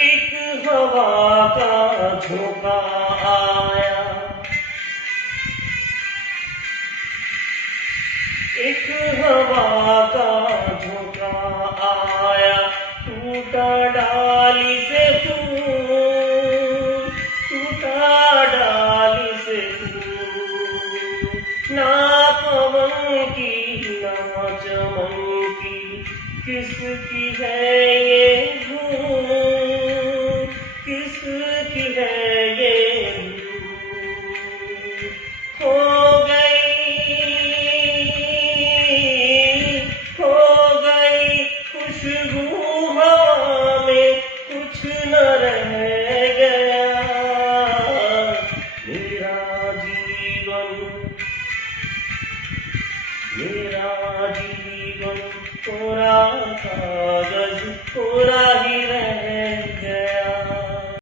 एक हवा का झोंका आया, एक हवा का झोंका आया, टूटा डाली से फूल, टूटा डाली से फूल, ना पवन की ना चमन की, किसकी है ये धूम, किसकी है ये धूम। खो गई खुशबू हवा में, कुछ न रह गया मेरा जीवन, मेरा जीवन कोरा कागज, कोरा